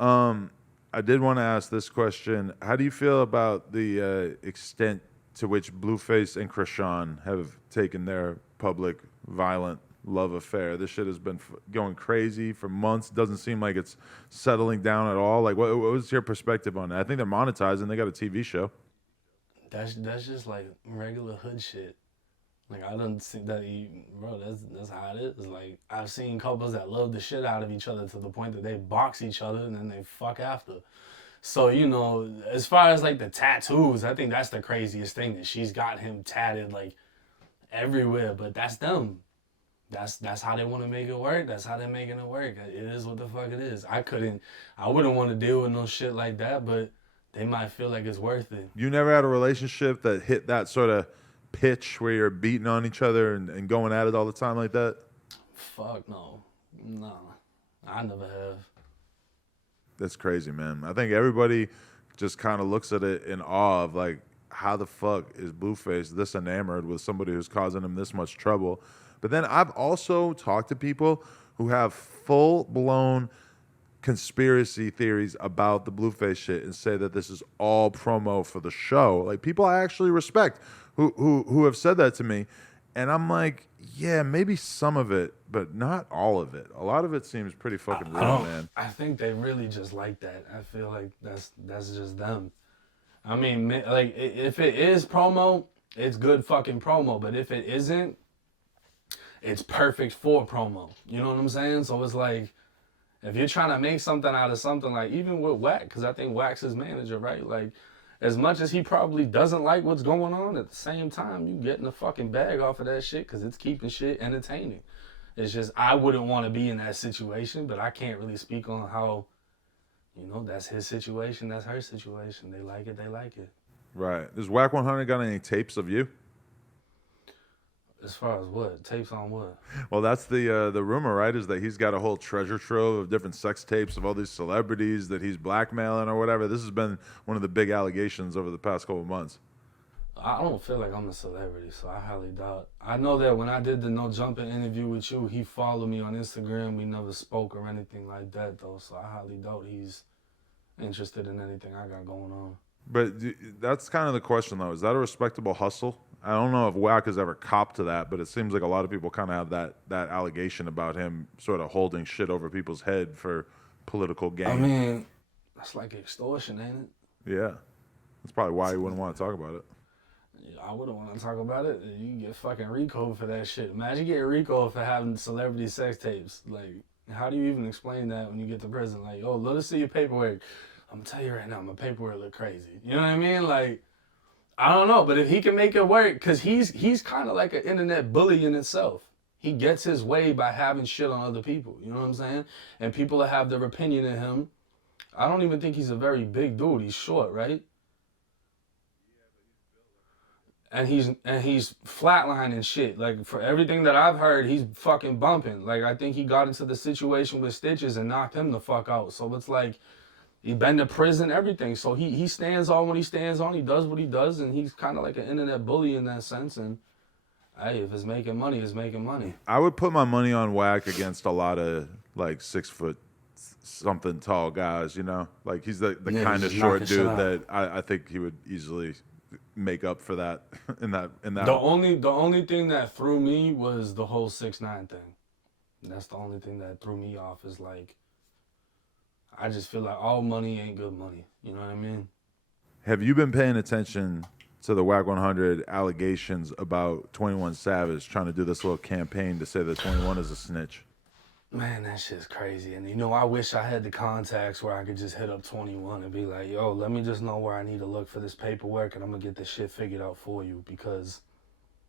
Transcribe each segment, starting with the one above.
I did want to ask this question. How do you feel about the extent to which Blueface and Krishan have taken their public violent love affair? This shit has been going crazy for months. Doesn't seem like it's settling down at all. Like, what was your perspective on it? I think they're monetizing. They got a TV show. That's just like regular hood shit. Like I don't think that bro. That's how it is. Like I've seen couples that love the shit out of each other to the point that they box each other and then they fuck after. So as far as like the tattoos, I think that's the craziest thing that she's got him tatted like everywhere. But that's them. That's how they want to make it work. That's how they're making it work. It is what the fuck it is. I wouldn't want to deal with no shit like that. But they might feel like it's worth it. You never had a relationship that hit that sort of pitch where you're beating on each other and going at it all the time like that? Fuck no. No. I never have. That's crazy, man. I think everybody just kind of looks at it in awe of like, how the fuck is Blueface this enamored with somebody who's causing him this much trouble? But then I've also talked to people who have full-blown conspiracy theories about the Blueface shit and say that this is all promo for the show. Like people I actually respect who have said that to me, and I'm like, yeah, maybe some of it, but not all of it. A lot of it seems pretty fucking real, man. I think they really just like that. I feel like that's just them. I mean, like if it is promo, it's good fucking promo. But if it isn't, it's perfect for promo. You know what I'm saying? So it's like, if you're trying to make something out of something, like even with Wack, because I think Wack's his manager, right? Like, as much as he probably doesn't like what's going on, at the same time, you getting a fucking bag off of that shit because it's keeping shit entertaining. It's just, I wouldn't want to be in that situation, but I can't really speak on how, that's his situation, that's her situation. They like it, they like it. Right. Does Wack100 got any tapes of you? As far as what? Tapes on what? Well, that's the rumor, right? Is that he's got a whole treasure trove of different sex tapes of all these celebrities that he's blackmailing or whatever. This has been one of the big allegations over the past couple of months. I don't feel like I'm a celebrity, so I highly doubt. I know that when I did the No Jumping interview with you, he followed me on Instagram. We never spoke or anything like that, though, so I highly doubt he's interested in anything I got going on. But that's kind of the question, though. Is that a respectable hustle? I don't know if Wack has ever copped to that, but it seems like a lot of people kind of have that allegation about him sort of holding shit over people's head for political gain. I mean, that's like extortion, ain't it? Yeah. That's probably why you wouldn't want to talk about it. I wouldn't want to talk about it. You can get fucking RICO for that shit. Imagine getting RICO for having celebrity sex tapes. Like, how do you even explain that when you get to prison? Like, oh, let us see your paperwork. I'm going to tell you right now, my paperwork look crazy. You know what I mean? Like, I don't know, but if he can make it work, because he's kind of like an internet bully in itself. He gets his way by having shit on other people. You know what I'm saying? And people that have their opinion of him. I don't even think he's a very big dude. He's short, right? And he's flatlining shit. Like, for everything that I've heard, he's fucking bumping. Like, I think he got into the situation with Stitches and knocked him the fuck out. So it's like, he been to prison, everything. So he stands on what he stands on. He does what he does, and he's kind of like an internet bully in that sense. And hey, if it's making money, it's making money. I would put my money on Wack against a lot of like 6 foot something tall guys. Like he's the kind of short dude that I think he would easily make up for that in that. The only thing that threw me was the whole 6'9" thing. That's the only thing that threw me off. Is like, I just feel like all money ain't good money. You know what I mean? Have you been paying attention to the Wack100 allegations about 21 Savage trying to do this little campaign to say that 21 is a snitch? Man, that shit's crazy. And I wish I had the contacts where I could just hit up 21 and be like, yo, let me just know where I need to look for this paperwork and I'm going to get this shit figured out for you, because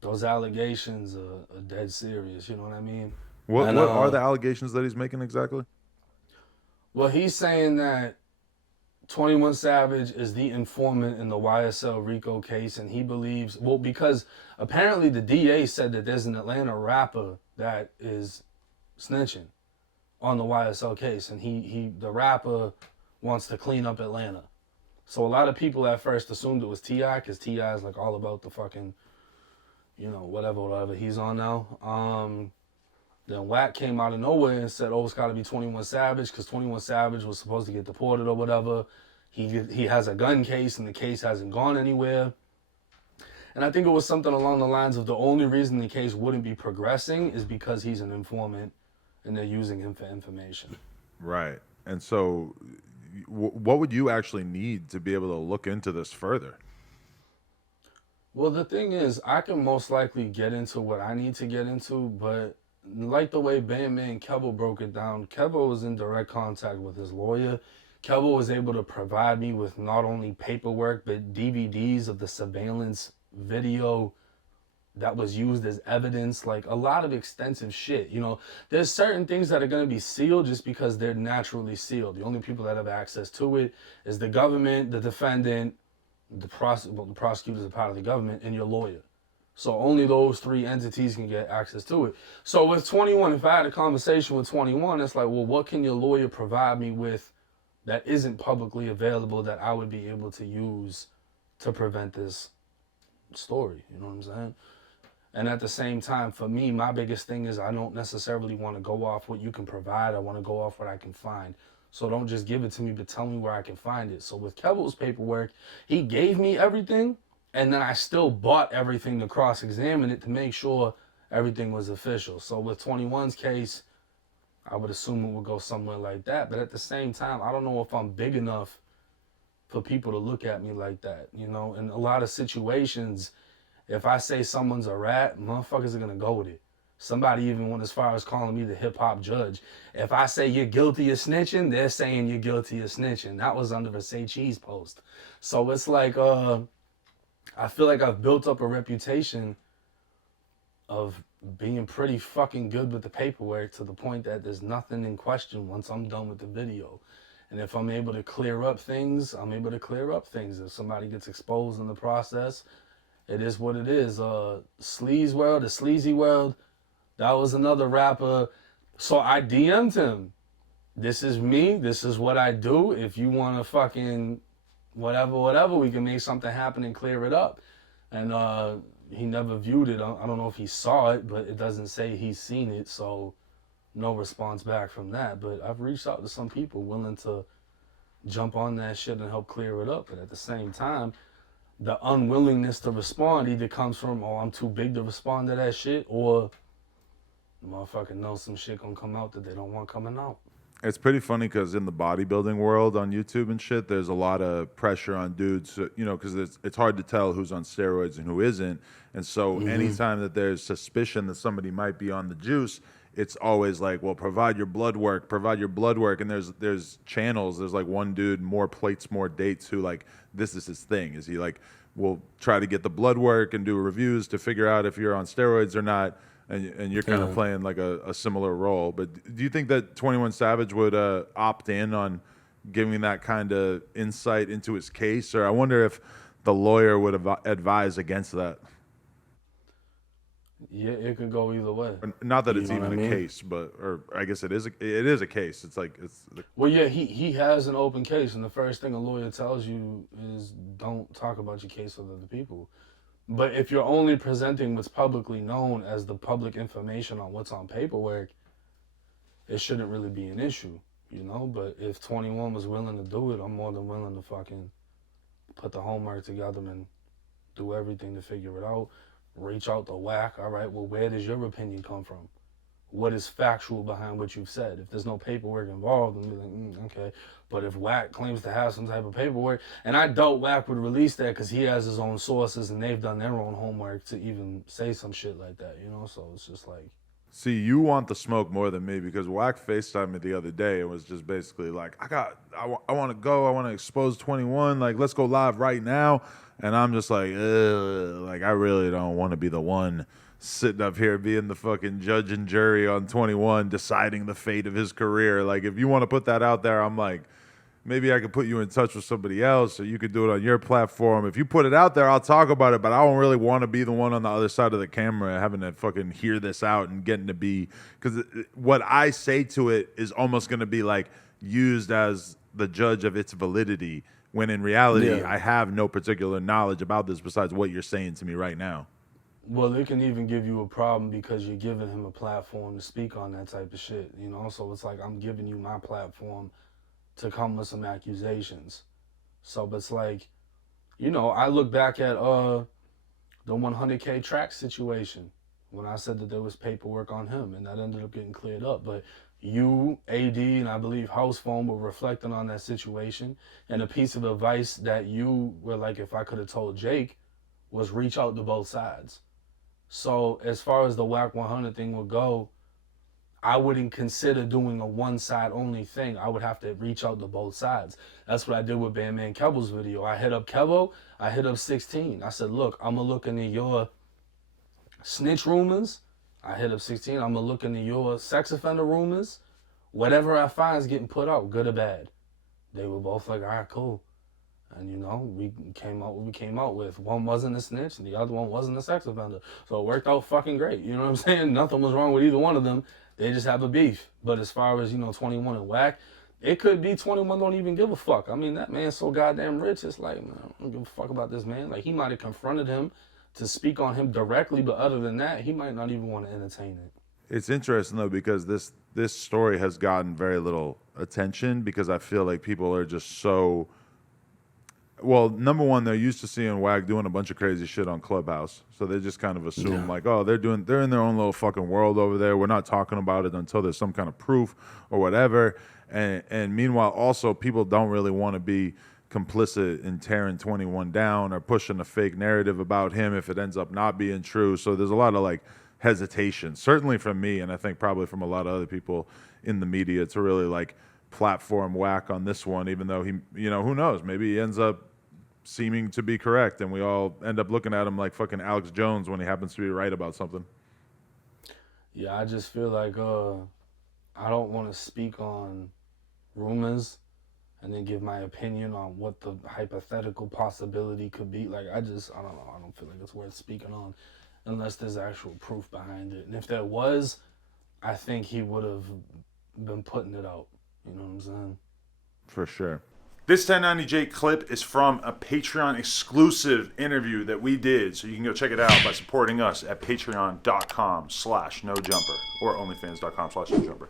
those allegations are dead serious. You know what I mean? What are the allegations that he's making exactly? Well, he's saying that 21 Savage is the informant in the YSL RICO case, and he believes, well, because apparently the DA said that there's an Atlanta rapper that is snitching on the YSL case, and the rapper wants to clean up Atlanta. So a lot of people at first assumed it was T.I., because T.I. is like all about the fucking, whatever he's on now. Then Wack came out of nowhere and said, "Oh, it's got to be 21 Savage because 21 Savage was supposed to get deported or whatever. He has a gun case and the case hasn't gone anywhere." And I think it was something along the lines of the only reason the case wouldn't be progressing is because he's an informant and they're using him for information. Right. And so, what would you actually need to be able to look into this further? Well, the thing is, I can most likely get into what I need to get into, but like the way Bandman Kevo broke it down, Kevo was in direct contact with his lawyer. Kevo was able to provide me with not only paperwork, but DVDs of the surveillance video that was used as evidence, like a lot of extensive shit. You know, there's certain things that are going to be sealed just because they're naturally sealed. The only people that have access to it is the government, the defendant, the prosecutors are part of the government, and your lawyer. So only those three entities can get access to it. So with 21, if I had a conversation with 21, it's like, well, what can your lawyer provide me with that isn't publicly available that I would be able to use to prevent this story? You know what I'm saying? And at the same time, for me, my biggest thing is I don't necessarily want to go off what you can provide. I want to go off what I can find. So don't just give it to me, but tell me where I can find it. So with Kevo's paperwork, he gave me everything, and then I still bought everything to cross-examine it to make sure everything was official. So with 21's case, I would assume it would go somewhere like that. But at the same time, I don't know if I'm big enough for people to look at me like that. You know, in a lot of situations, if I say someone's a rat, motherfuckers are gonna go with it. Somebody even went as far as calling me the hip hop judge. If I say you're guilty of snitching, they're saying you're guilty of snitching. That was under a Say Cheese post. So it's like, I feel like I've built up a reputation of being pretty fucking good with the paperwork to the point that there's nothing in question once I'm done with the video. And if I'm able to clear up things, I'm able to clear up things. If somebody gets exposed in the process, it is what it is. Sleaze World, the Sleazy World, that was another rapper. So I DM'd him. This is me. This is what I do. If you want to fucking whatever, we can make something happen and clear it up. And he never viewed it. I don't know if he saw it, but it doesn't say he's seen it. So no response back from that. But I've reached out to some people willing to jump on that shit and help clear it up. But at the same time, the unwillingness to respond either comes from, oh, I'm too big to respond to that shit, or the motherfucker knows some shit gonna come out that they don't want coming out. It's pretty funny because in the bodybuilding world on YouTube and shit, there's a lot of pressure on dudes, you know, because it's hard to tell who's on steroids and who isn't. And so anytime that there's suspicion that somebody might be on the juice, it's always like, well, provide your blood work. And there's channels. There's like one dude, More Plates, More Dates, who like, this is his thing. Is he like, will try to get the blood work and do reviews to figure out if you're on steroids or not. And you're kind of playing like a similar role. But do you think that 21 Savage would opt in on giving that kind of insight into his case? Or I wonder if the lawyer would advise against that. Yeah, it could go either way. Not that it's You know even what I a mean? case, but or I guess it is a case. It's like it's Well, yeah, he has an open case, and the first thing a lawyer tells you is don't talk about your case with other people. But if you're only presenting what's publicly known as the public information on what's on paperwork, it shouldn't really be an issue, you know? But if 21 was willing to do it, I'm more than willing to fucking put the homework together and do everything to figure it out. Reach out to Wack. All right, well, where does your opinion come from? What is factual behind what you've said? If there's no paperwork involved, then be like, okay. But if Wack claims to have some type of paperwork, and I doubt Wack would release that because he has his own sources and they've done their own homework to even say some shit like that, you know? So it's just like, see, you want the smoke more than me because Wack FaceTimed me the other day and was just basically like, I want to go. I want to expose 21. Like, let's go live right now. And I'm just like, ugh, like, I really don't want to be the one sitting up here being the fucking judge and jury on 21, deciding the fate of his career. Like, if you want to put that out there, I'm like, maybe I could put you in touch with somebody else or you could do it on your platform. If you put it out there, I'll talk about it, but I don't really want to be the one on the other side of the camera having to fucking hear this out and getting to be, because what I say to it is almost going to be like used as the judge of its validity, when in reality, yeah. I have no particular knowledge about this besides what you're saying to me right now. Well, it can even give you a problem because you're giving him a platform to speak on that type of shit, So it's like I'm giving you my platform to come with some accusations. So it's like, I look back at the 100K track situation when I said that there was paperwork on him, and that ended up getting cleared up. But you, AD, and I believe House Phone were reflecting on that situation, and a piece of advice that you were like, if I could have told Jake, was reach out to both sides. So as far as the Wack 100 thing would go, I wouldn't consider doing a one side only thing. I would have to reach out to both sides. That's what I did with Bandman Kevo's video. I hit up Kevo, I hit up 16. I said, look, I'm going to look into your snitch rumors. I hit up 16. I'm going to look into your sex offender rumors. Whatever I find is getting put out, good or bad. They were both like, all right, cool. And we came out what we came out with. One wasn't a snitch and the other one wasn't a sex offender. So it worked out fucking great. You know what I'm saying? Nothing was wrong with either one of them. They just have a beef. But as far as, 21 and Wack, it could be 21 don't even give a fuck. I mean, that man's so goddamn rich. It's like, man, I don't give a fuck about this man. Like, he might have confronted him to speak on him directly, but other than that, he might not even want to entertain it. It's interesting though because this story has gotten very little attention because I feel like people are just so. Well, number one, they're used to seeing Wack doing a bunch of crazy shit on Clubhouse, so they just kind of assume like, oh, they're in their own little fucking world over there. We're not talking about it until there's some kind of proof or whatever. And meanwhile, also people don't really want to be complicit in tearing 21 down or pushing a fake narrative about him if it ends up not being true. So there's a lot of like hesitation, certainly from me, and I think probably from a lot of other people in the media to really like platform Wack on this one, even though he, who knows, maybe he ends up seeming to be correct, and we all end up looking at him like fucking Alex Jones when he happens to be right about something. Yeah, I just feel like I don't want to speak on rumors and then give my opinion on what the hypothetical possibility could be. Like, I don't know. I don't feel like it's worth speaking on unless there's actual proof behind it. And if there was, I think he would have been putting it out. You know what I'm saying? For sure. This 1090J clip is from a Patreon exclusive interview that we did. So you can go check it out by supporting us at patreon.com/nojumper or onlyfans.com/nojumper.